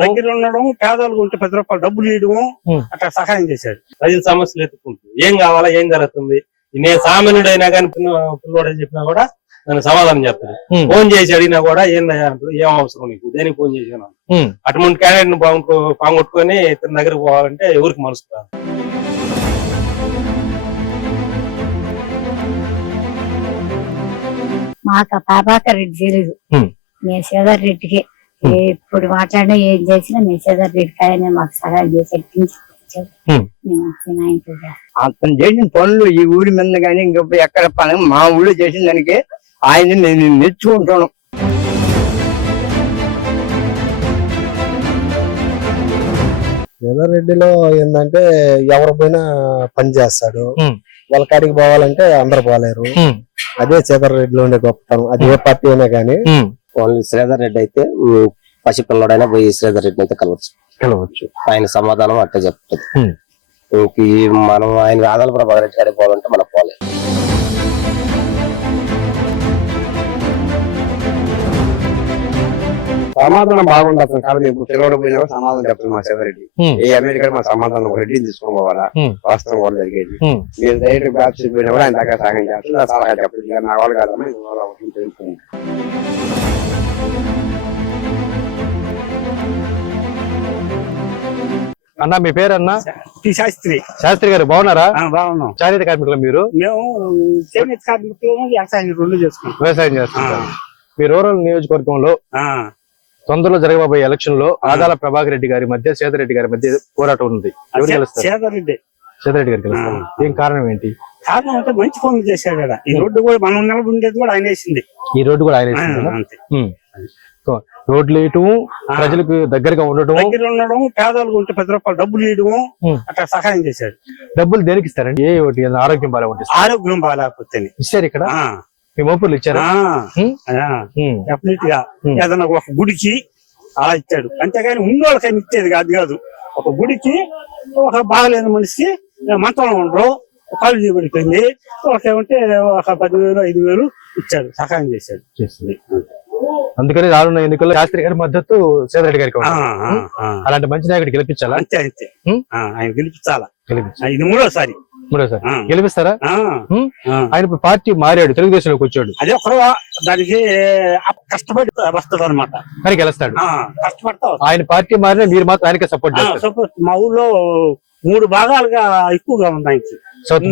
ఉండటం, పేదలకు ఉంటే 10 రూపాయలు డబ్బులు ఇవ్వడము, అట్లా సహాయం చేశాడు. ప్రజల సమస్యలు ఎత్తుకుంటూ ఏం కావాలా, ఏం జరుగుతుంది, నేను సామాన్యుడైనా కానీ పిల్లవాడు చెప్పినా కూడా దానికి సమాధానం చెప్తాడు. ఫోన్ చేసి అడిగినా కూడా ఏందయ్యా అంటారు, ఏం అవసరం నీకు, దేనికి ఫోన్ చేసాను. అటువంటి క్యాండిడేట్ ను పాంగొట్టుకొని ఇతని దగ్గరకు పోవాలంటే ఎవరికి మనసు కాదు. మాకు ప్రభాకర్ రెడ్డి తెలియదు, మేము శ్రీధర్ రెడ్డికి ఇప్పుడు మాట్లాడినా ఏం చేసినా మేము శ్రీధర్ రెడ్డికి ఆయన మాకు సహాయం చేసి అతను చేసిన పనులు ఈ ఊరి మీద కానీ ఇంకొక ఎక్కడ పని మా ఊళ్ళో చేసిన దానికి ఆయన నేను మెచ్చుకుంటాను. శ్రీధర్ రెడ్డిలో ఏంటంటే ఎవరు పోయినా పని చేస్తాడు. వాళ్ళ కాడికి పోవాలంటే అందరు పోలేరు. అదే శ్రీధర్ రెడ్డిలో ఉండే గొప్పతనం. అది ఏ పార్టీ అయినా కానీ ఓన్లీ శ్రీధర్ రెడ్డి అయితే పసిపిల్లడైనా పోయి శ్రీధర్ రెడ్డిని అయితే కలవచ్చు. ఆయన సమాధానం అట్టే చెప్తుంది. మనం ఆయన ఆదాల ప్రభాకర్ రెడ్డి కాడికి పోవాలంటే మనం పోలేదు. సమాధానం బాగుంది. అతను కాదు పిల్లడు పోయినా సమాధానం చెప్తుంది మా శ్రీధర్. ఏ అమెరికా మా సమాధానం రెడ్డిని తీసుకొని పోవాలా, వాస్తవం కూడా జరిగేది. మీరు డైరెక్ట్ బ్యాప్స్ పోయినా కూడా ఆయన దగ్గర సాగం చేస్తుంది. సలహా చెప్పండి, నా వాళ్ళు కాదమ్మా తెలుసుకుంది. అన్న మీ పేరు అన్న? శాస్త్రి. శాస్త్రి గారు బాగున్నారా? బాగున్నాం. చేనేత కార్మికులు మీరు? మేము చేనేత కార్మికులు వ్యవసాయం చేస్తుంటారు. మీ రూరల్ నియోజకవర్గంలో తొందరలో జరగబోయే ఎలక్షన్ లో ఆదాల ప్రభాకర్ రెడ్డి గారి మధ్య శ్రీధర్ రెడ్డి గారి మధ్య పోరాటం ఉంది. ఎవరు గెలుస్తారు? శ్రీధర్ రెడ్డి గారు గెలుస్తారు. ఏం కారణం ఏంటి? కారణం అంటే మంచి పనులు చేశాడు కదా. ఈ రోడ్డు కూడా మనం నిలబడేది కూడా ఆయన వేసింది. ఈ రోడ్డు కూడా ఆయన వేసింది. రోడ్లు వేయటం, ప్రజలకు దగ్గరగా ఉండటం, పేదలకు ఉంటే 10 రూపాయలు డబ్బులు ఇవ్వడము, అట్లా సహాయం చేశాడు. డబ్బులు దేనికి ఇస్తారండి? ఏ ఒకటి ఆరోగ్యం బాగాలేకపోతే? ఆరోగ్యం బాగాలేకపోతే ఇచ్చారు. ఇక్కడ మీ మోపులు ఇచ్చారా? డెఫినెట్ గా ఏదన్నా ఒక గుడికి అలా ఇచ్చాడు. అంతేగాని ఉన్నోళ్ళకైనా ఇచ్చేది కాదు. ఒక గుడికి ఒక బాగలేని మనిషికి మంత్రంలో ఉండరు, కాలు చేయబడిపోయింది, ఒకేమంటే ఒక 10,000 5,000 ఇచ్చాడు, సహాయం చేశాడు. అందుకని రానున్న ఎన్నికల్లో శాస్త్రి గారి మద్దతు శ్రీధర్ రెడ్డి గారికి. అలాంటి మంచి నాయకుడు గెలిపించాలా? అంతే ఆయన గెలిపించాలా. ఇది మూడోసారి గెలిపిస్తారా? ఆయన పార్టీ మారాడు, తెలుగుదేశంలోకి వచ్చాడు. అదే దానికి కష్టపడి వస్తాడు అనమాట. మరి గెలుస్తాడు, కష్టపడతా. ఆయన పార్టీ మారినా మీరు మాత్రం ఆయనకే సపోర్ట్ చేస్తారు. మా ఊళ్ళో 3 భాగాలుగా ఎక్కువగా ఉంది ఆయనకి.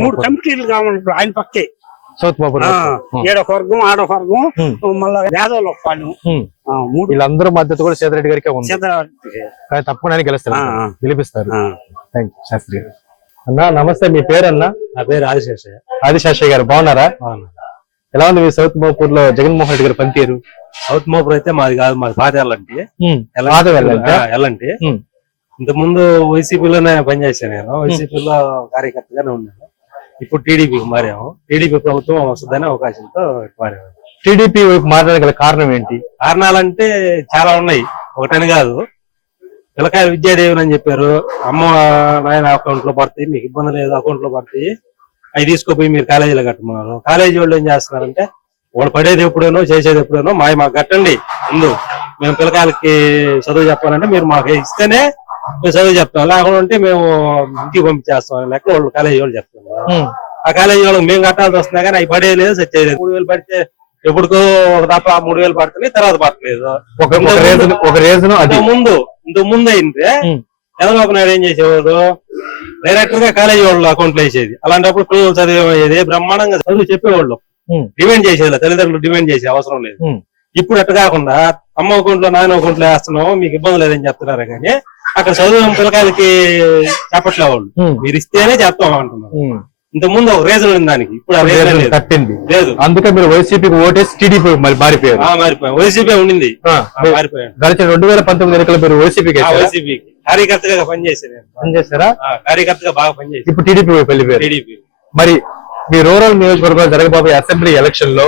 3 కమిటీలుగా ఉంటాడు ఆయన పక్కే. సౌత్ మోపూర్ ఏడొక వర్గం, ఆడొక వర్గం, మళ్ళీ యాదవులు ఒక పాలెం. వీళ్ళందరూ మద్దతు కూడా శ్రీధర్ రెడ్డి గారికి ఉంది. కానీ తప్పకుండా ఆయన గెలుస్తారు, గెలిపిస్తారు. థ్యాంక్ యూ శాస్త్రి గారు. అన్నా నమస్తే, మీ పేరు అన్న? నా పేరు ఆదిశేషయ్య. ఆదిశేషయ్య గారు బాగున్నారా? ఎలా ఉంది మీ సౌత్ మోపూర్ లో జగన్మోహన్ రెడ్డి గారు పనితీరు? సౌత్ మోపూర్ అయితే మాది కాదు, మాది పాత ఎల్లంటి. ఇంత ముందు వైసీపీలోనే పనిచేశాను నేను. వైసీపీలో కార్యకర్తగానే ఉన్నాను. ఇప్పుడు టీడీపీకి మారాము. టీడీపీ ప్రభుత్వం వస్తుందనే అవకాశంతో మారాము. టీడీపీ మారడానికి గల కారణం ఏంటి? కారణాలంటే చాలా ఉన్నాయి, ఒకటని కాదు. పిల్లకాయలు విద్యాదేవిని అని చెప్పారు. అమ్మ నాయన అకౌంట్ లో పడతాయి, మీకు ఇబ్బంది లేదు, అకౌంట్ లో పడతాయి, అవి తీసుకోపోయి మీరు కాలేజీలో కట్టమన్నారు. కాలేజీ వాళ్ళు ఏం చేస్తున్నారంటే వాళ్ళు పడేది ఎప్పుడేనో చేసేది ఎప్పుడేనో మాకు కట్టండి, ముందు మేము పిల్లకాయలకి చదువు చెప్పాలంటే మీరు మాకు ఇస్తేనే మేము చదువు చెప్తాం, లేకుంటే మేము ఇంటికి పంపించేస్తాం లెక్క వాళ్ళు కాలేజీ వాళ్ళు చెప్తున్నారు. ఆ కాలేజీ వాళ్ళకి మేము కట్టాల్సి వస్తున్నా కానీ అవి పడేది లేదు, సచ్చేది లేదు. 3,000 పడితే ఎప్పుడుకో ఒక తప్ప 3,000 పడుతుంది, తర్వాత పడలేదు. ఇంతకు ముందు అయితే చంద్రబాబు నాయుడు ఏం చేసేవాడు, డైరెక్టర్ గా కాలేజీ వాళ్ళు అకౌంట్లో వేసేది. అలాంటప్పుడు పిల్లలు చదివేది బ్రహ్మాండంగా చదువు చెప్పేవాళ్ళు, డిమాండ్ చేసేది, తల్లిదండ్రులు డిమాండ్ చేసే అవసరం లేదు. ఇప్పుడు అట్లా కాకుండా అమ్మ అకౌంట్ లో నాయన అకౌంట్ లో వేస్తున్నావు, మీకు ఇబ్బంది లేదని చెప్తున్నారు. కానీ అక్కడ చదువు పిల్లకాయలకి చెప్పట్లే వాళ్ళు, మీరు ఇస్తేనే చెప్తాం అంటున్నారు. ఇంత ముందు ఒక రీజన్ ఉంది దానికి, ఇప్పుడు తప్పింది లేదు. అందుకే మీరు వైసీపీకి ఓటేసి టీడీపీ మారిపోయారు. వైసీపీ ఉండింది, గడిచిన 2019 ఎన్నికలు మీరు వైసీపీకి కార్యకర్తగా పనిచేశారా? కార్యకర్తగా బాగా పనిచేశారు. ఇప్పుడు టీడీపీ వెళ్ళిపోయారు. టీడీపీ. మరి మీ రూరల్ నియోజకవర్గంలో జరగబోయే అసెంబ్లీ ఎలక్షన్ లో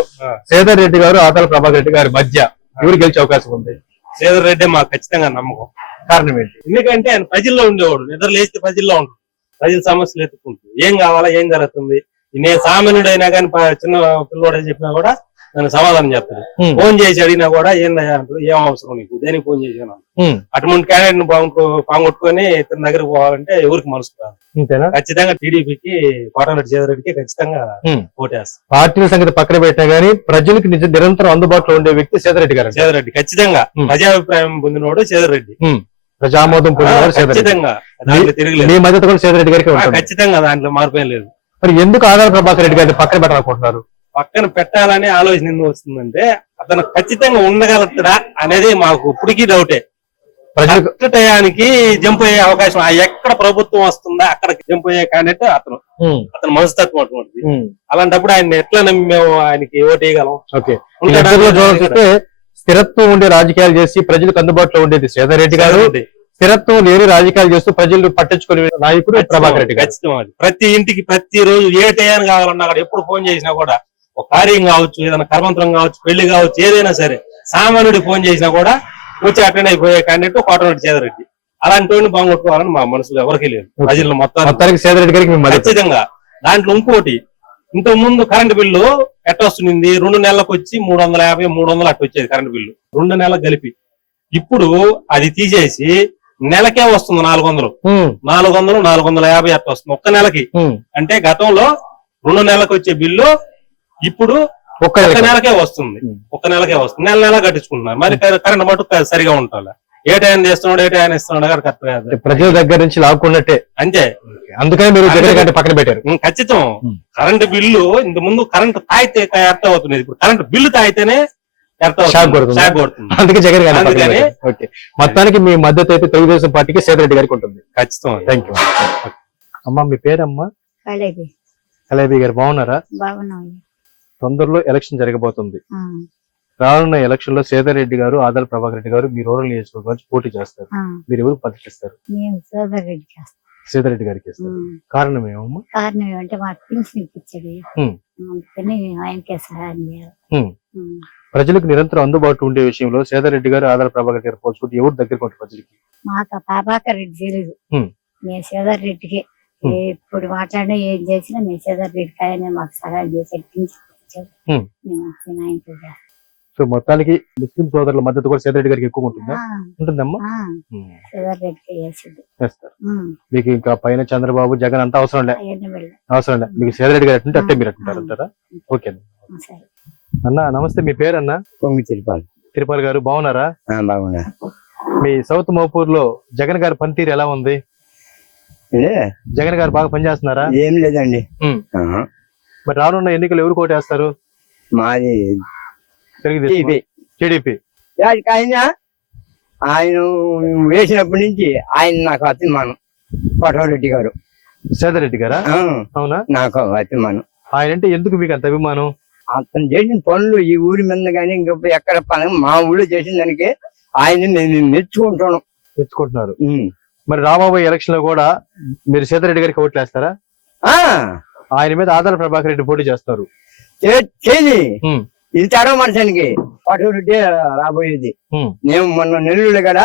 శ్రీధర్ రెడ్డి గారు ఆదాల ప్రభాకర్ రెడ్డి గారి మధ్య ఎవరు గెలిచే అవకాశం ఉంది? శ్రీధర్ రెడ్డి మాకు ఖచ్చితంగా నమ్మకం. కారణం ఏంటి? ఎందుకంటే ఆయన ప్రజల్లో ఉండేవాడు, నిద్ర లేస్తే ప్రజల్లో ఉంటాడు, ప్రజల సమస్యలు ఎత్తుకుంటూ ఏం కావాలా, ఏం జరుగుతుంది, నేను సామాన్యుడైనా కానీ చిన్న పిల్లవాడు చెప్పినా కూడా దానికి సమాధానం చెప్తాడు. ఫోన్ చేసి అడిగినా కూడా ఏందయ్యా అంటారు, ఏం అవసరం నీకు, దేనికి ఫోన్ చేసాను. అటువంటి క్యాండిడేట్ ని పాంగొట్టుకొని ఇతని దగ్గరికి పోవాలంటే ఎవరికి మనసు రాదు. ఖచ్చితంగా టీడీపీకి కోటమిరెడ్డి సేదరెడ్డికి ఖచ్చితంగా ఓటేస్తారు. పార్టీల సంగతి పక్కన పెట్టినా గానీ ప్రజలకు నిరంతరం అందుబాటులో ఉండే వ్యక్తి సేదరెడ్డి గారు. సేదరెడ్డి ఖచ్చితంగా ప్రజాభిప్రాయం పొందినవాడు సేదరెడ్డి, ప్రజామోదం పొందినవాడు సేదరెడ్డి. ఖచ్చితంగా దాంట్లో తిరగలేదు. మీ మద్దతు కూడా సేదరెడ్డి గారికి ఉంటుంది. ఖచ్చితంగా దాంట్లో మార్పు ఏం లేదు. మరి ఎందుకు ఆదాల ప్రభాకర్ రెడ్డి గారిని పక్కన పెట్టాలనుకుంటున్నారు? పక్కన పెట్టాలనే ఆలోచన ఎందుకు వస్తుందంటే అతను ఖచ్చితంగా ఉండగలుగుతాడా అనేది మాకు ఇప్పటికీ డౌటే. కరెక్ట్ టయానికి జంప్ అయ్యే అవకాశం ఎక్కడ ప్రభుత్వం వస్తుందా అక్కడ జంప్ అయ్యే క్యాండిడేట్ అతను మనస్తత్వం అటువంటిది. అలాంటప్పుడు ఆయన ఎట్లా నమ్మి మేము ఆయనకి ఓటేయగలం? స్థిరత్వం ఉండే రాజకీయాలు చేసి ప్రజలకు అందుబాటులో ఉండేది సేదరెడ్డి గారు, స్థిరత్వం లేని రాజకీయాలు చేస్తూ ప్రజలు పట్టించుకునే నాయకుడు ప్రభాకర్ రెడ్డి గారు. ఖచ్చితంగా ప్రతి ఇంటికి ప్రతి రోజు ఏ టయాన్ని కావాలన్నా కూడా ఎప్పుడు ఫోన్ చేసినా కూడా ఒక కార్యం కావచ్చు, ఏదైనా కర్మంతరం కావచ్చు, పెళ్లి కావచ్చు, ఏదైనా సరే సామాన్యుడికి ఫోన్ చేసినా కూడా వచ్చి అటెండ్ అయిపోయే క్యాండిడేట్ కోటమిరెడ్డి సేదరెడ్డి. అలాంటి వాడిని బాగుంటుకోవాలని మా మనసులో ఎవరికి లేదు. ప్రజలు మొత్తానికి సేదరెడ్డి గారికి ఖచ్చితంగా. దాంట్లో ఇంకోటి, ఇంతకు ముందు కరెంటు బిల్లు ఎట్ట వస్తుంది, 2 నెలలకు వచ్చి 350, 300 అట్టు వచ్చేది కరెంటు బిల్లు 2 నెలలకు కలిపి. ఇప్పుడు అది తీసేసి నెలకే వస్తుంది 400, 450 అట్ట వస్తుంది ఒక్క నెలకి. అంటే గతంలో 2 నెలలకు వచ్చే బిల్లు ఇప్పుడు ఒక్క నెలకే వస్తుంది. నెల నెల కట్టించుకుంటున్నారు. మరి కరెంట్ మటుకు సరిగా ఉంటారు. ఏ టైం చేస్తున్నాడు, ఏ టైం ఇస్తున్నాడు కరెక్ట్ కాదు. ప్రజల దగ్గర నుంచి లాక్కున్నట్టే అంతే. అందుకని మీరు జగన్ పక్కన పెట్టారు. ఖచ్చితం. కరెంట్ బిల్లు ఇంత ముందు కరెంట్ తాగితే అర్థం అవుతుంది, ఇప్పుడు కరెంట్ బిల్లు తాగితేనే అందుకే జగన్ గారు. మొత్తానికి మీ మద్దతు అయితే తెలుగుదేశం పార్టీకి సేదరెడ్డి గారికి ఉంటుంది. ఖచ్చితం. Thank you. అమ్మా మీ పేరమ్మా? కళాబి గారు. బాగున్నారా? తొందరలో ఎలక్షన్ జరగబోతుంది. రానున్న ఎలక్షన్ లో సేదరెడ్డి గారు, ఆదాల ప్రభాకర్ రెడ్డి గారు మీ రూరల్ నియోజకవర్గం నుంచి పోటీ చేస్తారు. మీరు ఎవరు పద్ధతిస్తారు? సేదరెడ్డి గారికి ఇస్తారు. కారణం ఏమమ్మా? కారణం ఏమంటే మాకు పింఛన్ ఇప్పించండి, అందుకని ఆయనకే సహాయం చేయాలి. ప్రజలకు నిరంతరం అందుబాటులో ఉండే విషయంలో సేదరెడ్డి గారు, ఆదాల ప్రభాకర్ గారు పోల్చుకుంటే ఎవరు దగ్గర కొంటారు ప్రజలకి? మాకు ప్రభాకర్ రెడ్డి తెలియదు, మేము సేదర్ రెడ్డికి ఇప్పుడు మాట్లాడినా ఏం చేసినా మేము సేదర్ రెడ్డికి ఆయన మాకు సహాయం చేసి సో మొత్తానికి ముస్లిం సోదరుల మద్దతు కూడా సేదరెడ్డి గారికి ఎక్కువ ఉంటుందా? ఉంటుందమ్మా. చేస్తారు. మీకు ఇంకా పైన చంద్రబాబు, జగన్ అంతా అవసరం లే, మీకు సేదరెడ్డి గారు అంటే అట్టే మీరు అంటారా? ఓకే అన్న. నమస్తే. మీ పేరు అన్న? తిరుపాల్ గారు. బాగున్నారా? బాగున్నా. మీ సౌత్ మోపూర్ లో జగన్ గారి పనితీరు ఎలా ఉంది? జగన్ గారు బాగా పనిచేస్తున్నారా? ఏం లేదండి. మరి రానున్న ఎన్నికలు ఎవరు కోటేస్తారు? మాది తెలుగుదేశం, టీడీపీ. ఆయన వేసినప్పటి నుంచి ఆయన నాకు అభిమానం. కోటమిరెడ్డి గారు. సేదరెడ్డి గారా? అవునా? నాకు అభిమానం. ఆయన అంటే ఎందుకు మీకు అంత అభిమానం? అతను చేసిన పనులు ఈ ఊరి మీద కానీ ఇంకా ఎక్కడ పని మా ఊళ్ళో చేసిన దానికి ఆయన నేను మెచ్చుకుంటున్నారు. మరి రాబోయే ఎలక్షన్ లో కూడా మీరు సేదరెడ్డి గారికి ఓట్లు వేస్తారా? ఆయన మీద ఆదాల ప్రభాకర్ రెడ్డి పోటీ చేస్తారు. ఇది తేడా మనిషానికి కోటమిరెడ్డి రాబోయేది. మేము మొన్న నెల్లూరు కదా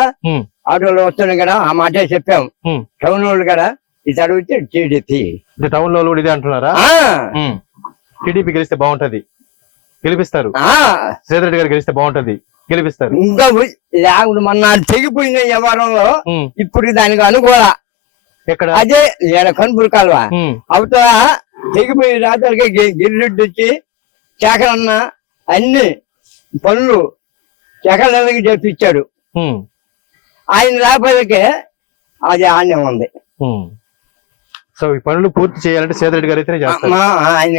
ఆటోలో వస్తున్నాం కదా ఆ మాటే చెప్పాం. టౌన్ వాళ్ళు కదా ఇది అడిగితే టీడీపీ. టౌన్ లో కూడా ఇదే అంటున్నారా? టీడీపీ గెలిస్తే బాగుంటది, గెలిపిస్తారు. సేదరెడ్డి గారు గెలిస్తే బాగుంటది, గెలిపిస్తారు. ఇంకా లేకుండా మొన్న తెగిపోయిన వ్యవహారంలో ఇప్పుడు దానికి అనుకోవాలా. ఎక్కడ? అదే కనుపూరు కాలువ అవుతా తెగిపోయిన రాత్రికి గిరిరెడ్డి వచ్చి శేఖరన్న అన్ని పనులు శేఖరన్నకి చేపించాడు. ఆయన రాకపోతే అది ఆనే ఉంది. సో ఈ పనులు పూర్తి చేయాలంటే సేదరెడ్డి గారు అయితేనే చేస్తారు. ఆయన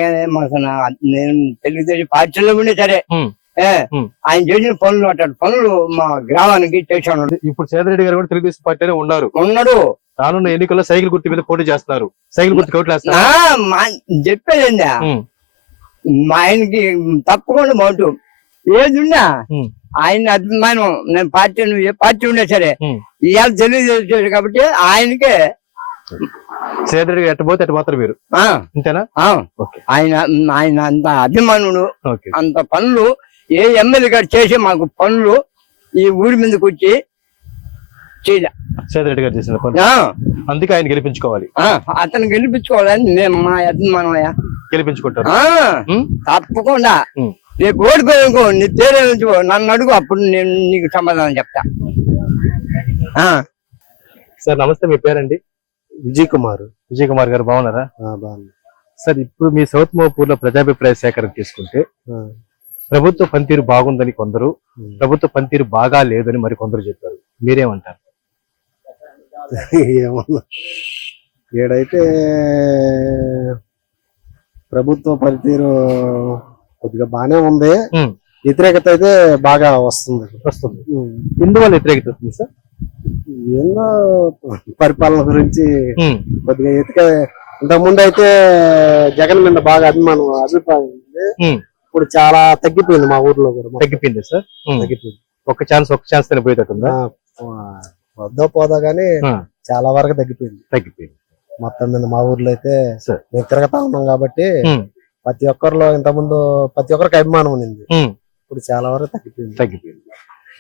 నేను తెలుగుదేశం పార్టీలో ఉండే సరే ఆయన చేసిన పనులు అట్లాంటి పనులు మా గ్రామానికి చేశాను. ఇప్పుడు సేదరెడ్డి గారు కూడా తెలుగుదేశం పార్టీలో ఉన్నాడు. రానున్న ఎన్నికల్లో సైకిల్ గుర్తు మీద పోటీ చేస్తున్నారు. సైకిల్ గుర్తు ఓట్లు వేస్తారు. చెప్పేదండి మా ఆయనకి తప్పకుండా బాగుంటు ఏది ఉన్నా ఆయన అభిమానం. నేను పార్టీ ఏ పార్టీ ఉన్నా సరే ఇవాళ తెలియజేసాడు కాబట్టి ఆయనకే. సేదరెడ్డి ఎట్టబోతే ఎట్ట పోతారు మీరు, అంతేనా? ఆయన అంత అభిమానుడు. అంత పనులు ఏ ఎమ్మెల్యే గారు చేసి మాకు పనులు ఈ ఊరి మీదకి వచ్చి చేయలే. సేదరెడ్డి గారు చేసిన పనులు అందుకే ఆయన గెలిపించుకోవాలి. అతను గెలిపించుకోవాలని మేము మా అభిమానం గెలిపించుకుంటారు తప్పకుండా. రేపు ఓడిపోయానుకో నీ పేరు నన్ను అడుగు, అప్పుడు నేను నీకు సమాధానం చెప్తా. సార్ నమస్తే, మీ పేరండి? విజయ్ కుమార్. విజయ్ కుమార్ గారు బాగున్నారా? బాగుంది. సార్ ఇప్పుడు మీ సౌత్ మోపూర్లో ప్రజాభిప్రాయ సేకరణ తీసుకుంటే ప్రభుత్వ పనితీరు బాగుందని కొందరు, ప్రభుత్వ పనితీరు బాగా లేదని మరి కొందరు చెప్పారు. మీరేమంటారు? ఏమన్నా ఏడైతే ప్రభుత్వ పనితీరు కొద్దిగా బానే ఉంది, వ్యతిరేకత అయితే బాగా వస్తుంది. ఎందువల్ల వ్యతిరేకత వస్తుంది సార్? ఎన్నో పరిపాలన గురించి కొద్దిగా ఇంతకుముందు అయితే జగన్ మీద బాగా అభిప్రాయం ఉంది. ఇప్పుడు చాలా తగ్గిపోయింది మా ఊర్లో కూడా. తగ్గిపోయింది సార్? తగ్గిపోయింది. ఒక్క ఛాన్స్ పోయేటట్టుందా? వద్దా పోదా గానీ చాలా వరకు తగ్గిపోయింది. మొత్తం మీద మా ఊర్లో అయితే మేము తిరగతా ఉన్నాం కాబట్టి ప్రతి ఒక్కరిలో ఇంతకుముందు ప్రతి ఒక్కరికి అభిమానం ఉంది. ఇప్పుడు చాలా వరకు తగ్గిపోయింది.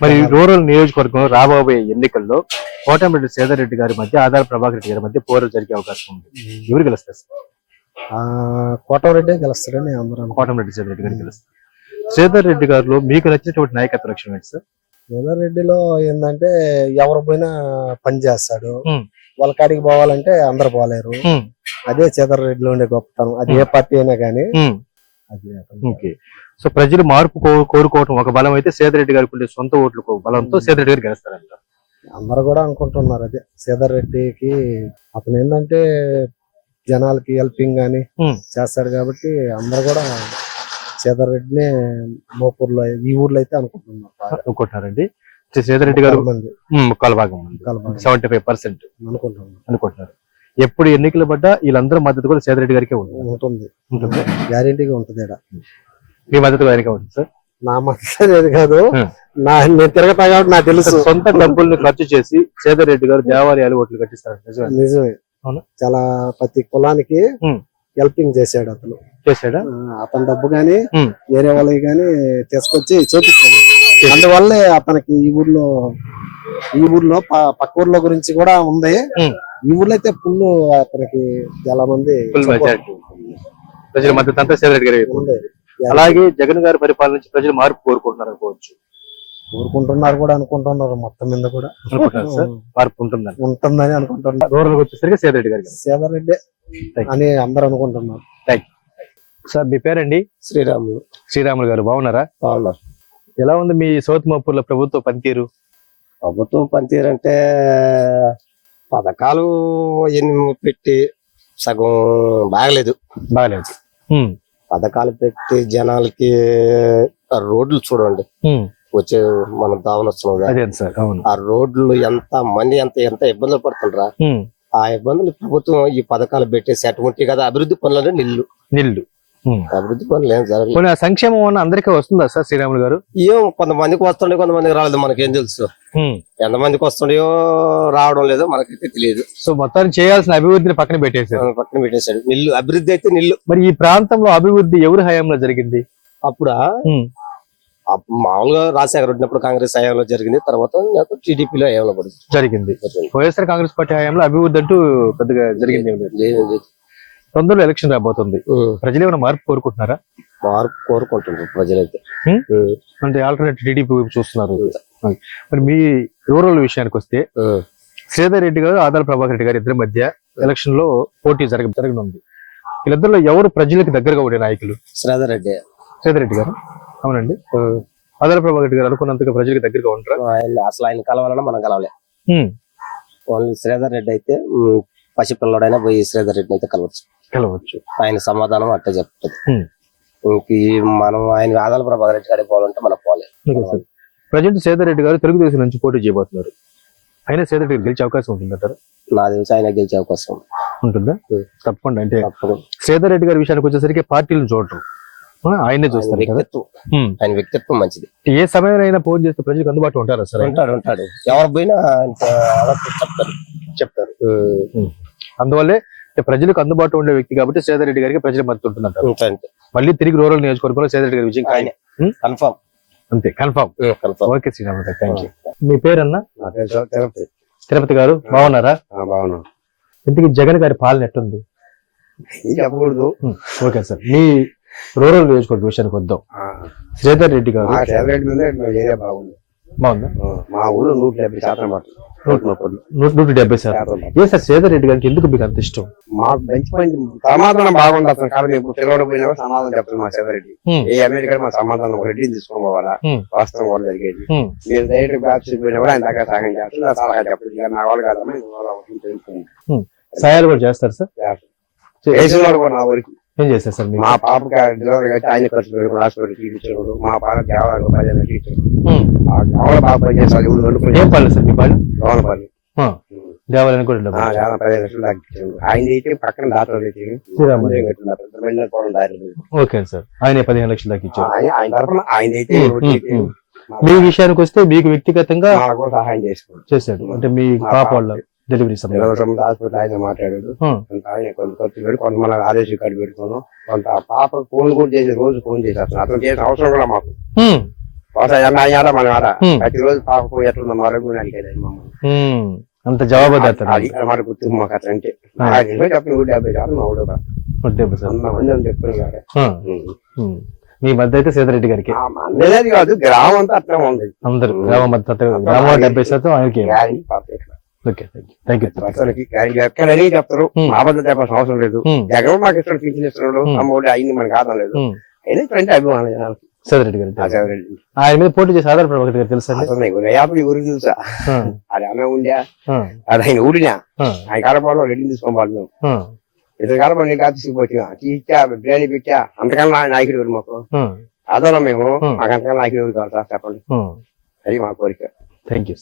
మరి రూరల్ నియోజకవర్గంలో రాబోయే ఎన్నికల్లో కోటమిరెడ్డి శ్రీధర్ రెడ్డి గారి మధ్య ఆదాల ప్రభాకర్ రెడ్డి గారి మధ్య పోరు జరిగే అవకాశం ఉంది. ఎవరు గెలుస్తారు? కోటమిరెడ్డి గెలుస్తారని అందరం. కోటమిరెడ్డి శ్రీధర్ రెడ్డి గారు గెలుస్తారు. శ్రీధర్ రెడ్డి గారిలో మీకు నచ్చినటువంటి నాయకత్వ లక్షణం ఏంటి సార్? శ్రీధర్ రెడ్డిలో ఏంటంటే ఎవరు పోయినా పని చేస్తాడు. వాళ్ళ కాడికి పోవాలంటే అందరు పోలేరు. అదే శ్రీధర్ రెడ్డిలో ఉండే గొప్పతనం. అది ఏ పార్టీ అయినా కానీ. సో ప్రజలు మార్పు కోరుకోవటం ఒక బలం అయితే శ్రీధర్ రెడ్డి గారికి ఉండే సొంత ఓట్లు బలంతో శ్రీధర్ రెడ్డి గారు గెలుస్తారంట. అందరు కూడా అనుకుంటున్నారు అదే. శ్రీధర్ రెడ్డికి అతను ఏంటంటే జనాలకి హెల్పింగ్ గాని చేస్తాడు కాబట్టి అందరు కూడా శ్రీధర్ రెడ్డిని మోపూర్లో ఈ ఊర్లో అయితే అనుకుంటున్నారండి. శ్రీధర్ రెడ్డి గారు ముక్కాల భాగం 75% అనుకుంటున్నారు. ఎప్పుడు ఎన్నికలు పడ్డా వీళ్ళందరూ మద్దతు కూడా శ్రీధర్ రెడ్డి గారికి ఉంటుంది. గ్యారెంటీగా ఉంటుంది. మీ మద్దతు గారికి ఉంటుంది సార్? నా మద్దతు కాదు, నేను తిరగతా కాబట్టి నాకు తెలుసు. సొంత డబ్బుల్ని ఖర్చు చేసి శ్రీధర్ రెడ్డి గారు దేవాలయాలు ఓట్లు కట్టిస్తారు. నిజమే. చాలా ప్రతి కులానికి హెల్పింగ్ చేశాడు అతను. అతని డబ్బు గాని వేరే వాళ్ళకి గాని తీసుకొచ్చి చేపించాడు. అందువల్లే అతనికి ఈ ఊర్లో పక్క ఊర్లో గురించి కూడా ఉంది. ఈ ఊర్లో అయితే ఫుల్ అతనికి చాలా మంది ప్రజల మద్దతు అంతా శ్రీధర్ రెడ్డి గారు ఉంది. అలాగే జగన్ గారి పరిపాలన నుంచి ప్రజలు మార్పు కోరుకుంటున్నారు అనుకోవచ్చు. కోరుకుంటున్నారు కూడా అనుకుంటున్నారు. మొత్తం మీద కూడా మార్పు ఉంటుందని అనుకుంటున్నారు. రూరల్ వచ్చేసరికి శ్రీధర్ రెడ్డి గారు శ్రీధర్ రెడ్డి అని అందరూ అనుకుంటున్నారు. సార్ మీ పేరండి? శ్రీరాములు గారు బాగున్నారా? బాగున్నారు. ఎలా ఉంది మీ సౌత్ మోపూర్లో ప్రభుత్వ పనితీరు? ప్రభుత్వం పనితీరు అంటే పథకాలు ఎన్ని పెట్టి సగం బాగలేదు. పథకాలు పెట్టి జనాలకి రోడ్లు చూడండి, వచ్చే మనం దావన వస్తున్నాం. ఆ రోడ్లు ఎంత మంది ఎంత ఇబ్బందులు పడుతుండ్రా. ఆ ఇబ్బందులు ప్రభుత్వం ఈ పథకాలు పెట్టేసి అటువంటి కదా అభివృద్ధి పనులు నిల్లు అభివృద్ధి పనులు ఏం జరగలేదు. సంక్షేమం అందరికీ వస్తుందా సార్ శ్రీరాములు గారు? ఏం కొంతమందికి వస్తుండే, కొంతమందికి రాలేదు. మనకేం తెలుసు ఎంతమందికి వస్తుండో రావడం లేదో మనకైతే తెలియదు. సో మొత్తానికి చేయాల్సిన అభివృద్ధిని పక్కన పెట్టేశాడు. నిల్లు అభివృద్ధి అయితే నిల్లు. మరి ఈ ప్రాంతంలో అభివృద్ధి ఎవరి హయాంలో జరిగింది? అప్పుడా మామూలుగా రాజశేఖర్ ఉన్నప్పుడు కాంగ్రెస్ హయాంలో జరిగింది. తర్వాత టీడీపీలో హయాంలో జరిగింది. వైఎస్ఆర్ కాంగ్రెస్ పార్టీ హయాంలో అభివృద్ధి అంటూ పెద్దగా జరిగింది. తొందరలో ఎలక్షన్ రాబోతుంది. ప్రజలు ఏమైనా మార్పు కోరుకుంటున్నారా? మార్పు కోరుకుంటున్నారు ప్రజలైతే. అంటే ఆల్టర్నేట్ టీడీపీ చూస్తున్నారు. మరి మీ రూరల్ విషయానికి వస్తే శ్రీధర్ రెడ్డి గారు ఆదాల ప్రభాకర్ రెడ్డి గారు ఇద్దరి మధ్య ఎలక్షన్ లో పోటీ జరగనుంది. వీళ్ళిద్దరిలో ఎవరు ప్రజలకు దగ్గరగా ఉండే నాయకులు? శ్రీధర్ రెడ్డి గారు. అవునండి. ఆదాల ప్రభాకర్ రెడ్డి గారు అనుకున్నంతగా ప్రజలకు దగ్గరగా ఉంటారు. అసలు ఆయన కలవాలన్నా మనం కలవలే. ఓన్లీ శ్రీధర్ రెడ్డి అయితే పసిపిల్లడైనా పోయి శ్రీధర్ రెడ్డిని అయితే కలవచ్చు. ఆయన సమాధానం అట్టే చెప్తుంది. మనం ఆయన ఆదాల ప్రభాకర్ రెడ్డి కాడికి పోవాలంటే మనం పోలేదు. ప్రజెంట్ శ్రీధర్ రెడ్డి గారు తెలుగుదేశం నుంచి పోటీ చేయబోతున్నారు. అయినా శ్రీధర్ రెడ్డి గెలిచే అవకాశం ఉంటుందంటారు? నాకు తెలిసి ఆయన గెలిచే అవకాశం ఉంటుందా? తప్పకుండా. అంటే శ్రీధర్ రెడ్డి గారి విషయానికి వచ్చేసరికి పార్టీలను చూడటం ఆయనే చూస్తారు. ఆయన వ్యక్తిత్వం మంచిది. ఏ సమయంలో ఫోన్ చేస్తే ప్రజలకు అందుబాటులో ఉంటారా సార్? ఉంటాడు. ఎవరు పోయినా చెప్తారు. అందువల్లే ప్రజలకు అందుబాటులో ఉండే వ్యక్తి కాబట్టి శ్రీధర్ రెడ్డి గారికి ప్రజల మద్దతు ఉంటుందంటారు. మళ్ళీ తిరిగి రూరల్ నియోజకవర్గంలో శ్రీధర్ రెడ్డి గారి విజయం కన్ఫర్మ్. అంతే, కన్ఫర్మ్. ఓకే శ్రీరామ్ గారు, థ్యాంక్ యూ. మీ పేరన్నా? తిరుపతి గారు బాగున్నారా? బాగున్నాను. ఇంతకీ జగన్ గారి పాలన ఎట్టుంది? చెప్పకూడదు. ఓకే సార్, మీ రూరల్ నియోజకవర్గ విషయానికి వద్దాం. శ్రీధర్ రెడ్డి గారు మా ఫేవరెట్ మీద ఏరియా బాగుంది. బాగుందా? మా ఊరు 170% పడుతుంది. 170%. ఏ సార్ శ్రీధర్ రెడ్డి గారికి ఎందుకు మీకు అంత ఇష్టం? మాకు మంచి మంచి సమాధానం బాగుంది అతను. కాబట్టి ఇప్పుడు పిల్లలు పోయినా సమాధానం చెప్తాను మా శివరెడ్డి. ఏ అమెరికా మా సమాధానం రెడ్డిని తీసుకొని పోవాలా, వాస్తవం కూడా జరిగేది. మీరు డైరెక్ట్ ఆఫీస్కి పోయినా కూడా ఆయన దగ్గర సాగం చేస్తారు. నా సలహా చెప్పండి, నా వాళ్ళు కాదమ్మా తెలుసుకుంటాను. సహాయాలు కూడా చేస్తారు సార్? వేసిన వాళ్ళు కూడా నా ఊరికి ఏం చేస్తారు సార్? మా పాపకి డెలివరీ కట్టి ఆయన ఖర్చు పెట్టుకుని హాస్పిటల్ చూపించాడు. మా పాప దేవాలయం 10 లక్షలు ఇచ్చాడు. ఎవరు బాగా పనిచేస్తారు ఊళ్ళు వండుకుని. ఏం పర్లేదు సార్ మీ పని? దోమలపల్లి దేవాలయానికి కూడా 10 లక్షలు దాకా ఇచ్చాడు. ఆయన అయితే పక్కన డాక్టర్ ఓకే సార్. ఆయన 15 లక్షలు దాకా ఇచ్చారు. ఆయన తరఫున ఆయన అయితే మీ విషయానికి వస్తే మీకు వ్యక్తిగతంగా నాకు సహాయం చేసుకోండి చేశాడు. అంటే మీ పాప వాళ్ళ డెలివరీ సమయంలో హాస్పిటల్ ఆయన మాట్లాడాడు. ఆయన కొంత ఖర్చు పెట్టి కొంత మన ఆదేశం కార్డు పెట్టుకున్నాం. కొంత పాప ఫోన్ కూడా చేసి రోజు ఫోన్ చేసేస్తాను. అతను చేసిన అవసరం కూడా మాకు మన ఆడ ప్రతిరోజు పాప ఎట్లుందో మరొక అడిగేది మమ్మల్ని. అంత జవాబుదాత మాట గుర్తు మాకు అట్లా అంటే చెప్పిన 170 మా ఊళ్ళో 100 మంది చెప్తున్నాను. మీ మధ్య అయితే శ్రీధర్ గారికి అందరేది కాదు, గ్రామం అంతా అట్లా ఉంది. అందరు గ్రామం 70% ఆయనకి. Okay, thank you. ఎక్కడని చెప్తారు, అబద్ధం చెప్పాల్సిన అవసరం లేదు. జగన్ మాకు ఇష్టం పింఛన్ ఇస్తున్నాడు, అమ్మఒడి అయింది మనకు ఆదాం లేదు. అయినా ఫ్రెండ్ అభిమానం జనాలకి శ్రీధర్ రెడ్డి గారు. ఆయన మీద పోటీ చేసి ఆధార ప్రభాకర్ గారు తెలుసా? ఊరికి తెలుసా? అది అన్న ఉండా, అది ఆయన ఊడినా ఆయన కాలపాలో రెడ్డి తీసుకోవాలి. మేము ఇతర కాలం నీకు తీసుకుపోతున్నా తీచ్చా బిర్యానీ పెట్టా. అంతకన్నా నాయకుడు ఎవరు మాకు? అదోనా మేము మాకు అంతకన్నా నాయకుడు ఎవరు కావాలి సార్ చెప్పండి. అది మా కోరిక. Thank you.